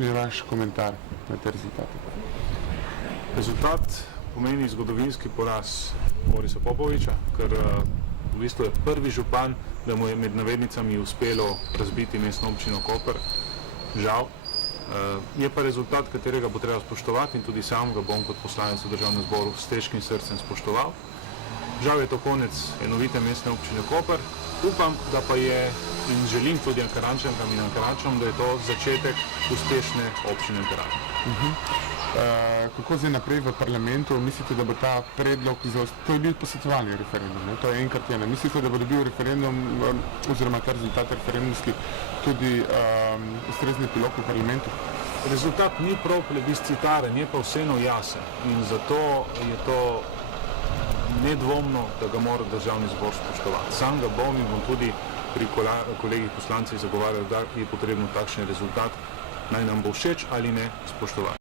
Kakšen je vaš komentar na te rezultate? Rezultat pomeni zgodovinski poraz Borisa Popoviča, ker v bistvu je prvi župan, da mu je med navednicami uspelo razbiti mestno občino Koper. Žal. Je pa rezultat, katerega bo treba spoštovati in tudi sam ga bom kot poslanec v državnem zboru s težkim srcem spoštoval. Žal je to konec enovite mestne občine Koper. Upam, da pa je in želim tudi Ankarančankam in Ankarančanom, da je to začetek uspešne občine Ankaran. Kako zdaj naprej v parlamentu? Mislite, da bo ta predlog, to je bil posvetovalni referendum, ne? To je enkrat ena. Mislite, da bo dobil referendum oziroma ta rezultat referendumski tudi ustrezni epilog v parlamentu? Rezultat ni prav plebiscitaren, je pa vseeno jasen in zato je to nedvomno, da ga mora državni zbor spoštovati. Sam ga bom in bom tudi pri kolegih poslancih zagovarjal, da je potrebno takšen rezultat, naj nam bo všeč ali ne, spoštovati.